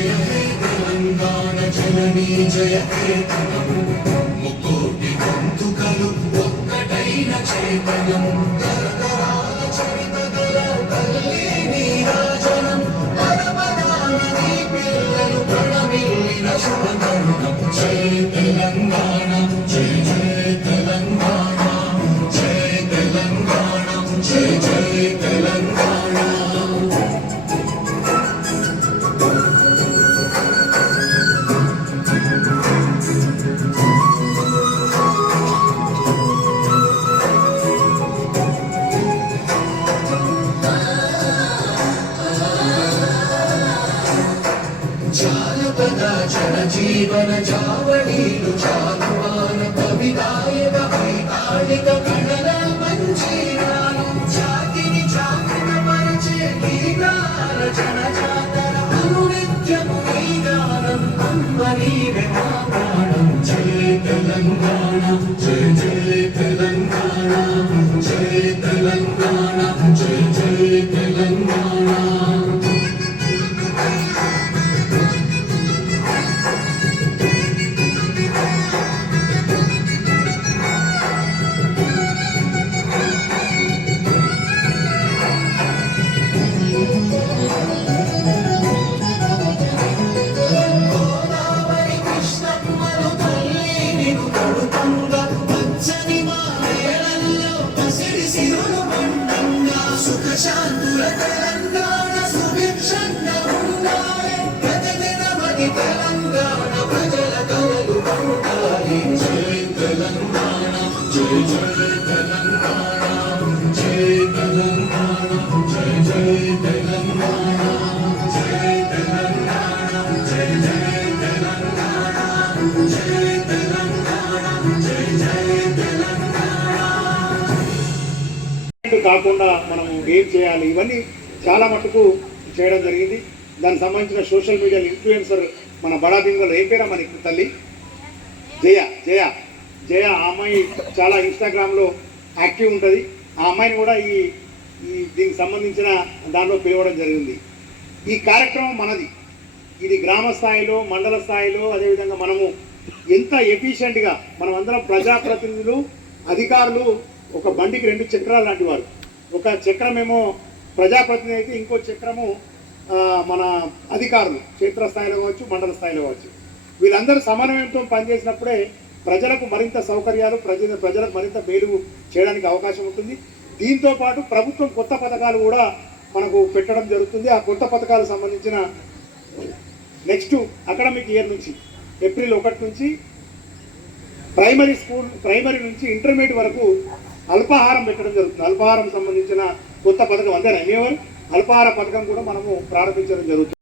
జయ హే తెలంగాణ జననీ జయ కేతనం ముకోటి గొంతుకలు ఒక్కటైన చేతనం తరతరాల చరితగల తల్లి నీరాజనం పరమనాన నీ పిల్లలు ప్రణమిల్లిన శుభతరుణం జయ తెలంగాణ జయ జయ తెలంగాణ జయ తెలంగాణ జయ జయ తెలంగాణ జానపద జనజీవన జావళీలు చాలువాన కవిదాయక వైతాళిక కళల మంజీరాలు జాతిని జాగృతపరచే గీతాల జనజాతర అనునిత్యము నీ గానం అమ్మ నీవే మా ప్రాణం జయ తెలంగాణ జయ జయ తెలంగాణ జయ తెలంగాణ జయ జయ తెలంగాణ శాంతుల తెలంగాణ సుభిక్షంగా ఉండాలి ప్రతిదినమని తెలంగాణ ప్రజల కలలు పండాలి జై తెలంగాణ జై జై తెలంగాణ జై తెలంగాణ జై జై తెలంగాణ జై తెలంగాణ జై జై తెలంగాణ జై తెలంగాణ జై జై తెలంగాణ కాకుండా మనము ఏం చేయాలి ఇవన్నీ చాలా మటుకు చేయడం జరిగింది. దానికి సంబంధించిన సోషల్ మీడియా ఇన్ఫ్లుయెన్సర్ మన బడాదింగలో ఏం పేరా మనకి తల్లి జయ జయ జయ ఆ అమ్మాయి చాలా ఇన్స్టాగ్రామ్లో యాక్టివ్ ఉంటుంది. ఆ అమ్మాయిని కూడా ఈ దీనికి సంబంధించిన దానిలో పిలవడం జరిగింది. ఈ కార్యక్రమం మనది, ఇది గ్రామ స్థాయిలో మండల స్థాయిలో అదేవిధంగా మనము ఎంత ఎఫిషియెంట్గా మనం అందరం ప్రజాప్రతినిధులు అధికారులు ఒక బండికి 2 చక్రాలు లాంటి వారు. ఒక చక్రమేమో ప్రజాప్రతినిధి అయితే ఇంకో చక్రము మన అధికారులు క్షేత్రస్థాయిలో కావచ్చు మండల స్థాయిలో కావచ్చు. వీళ్ళందరూ సమన్వయంతో పనిచేసినప్పుడే ప్రజలకు మరింత సౌకర్యాలు ప్రజలకు మరింత మేలు చేయడానికి అవకాశం ఉంటుంది. దీంతో పాటు ప్రభుత్వం కొత్త పథకాలు కూడా మనకు పెట్టడం జరుగుతుంది. ఆ కొత్త పథకాలకు సంబంధించిన నెక్స్ట్ అకాడమిక్ ఇయర్ నుంచి ఏప్రిల్ 1 నుంచి ప్రైమరీ నుంచి ఇంటర్మీడియట్ వరకు అల్పాహారం పెట్టడం జరుగుతుంది. అల్పాహారం సంబంధించిన కొత్త పథకం అంతేనా? అల్పాహార పథకం కూడా మనము ప్రారంభించడం జరుగుతుంది.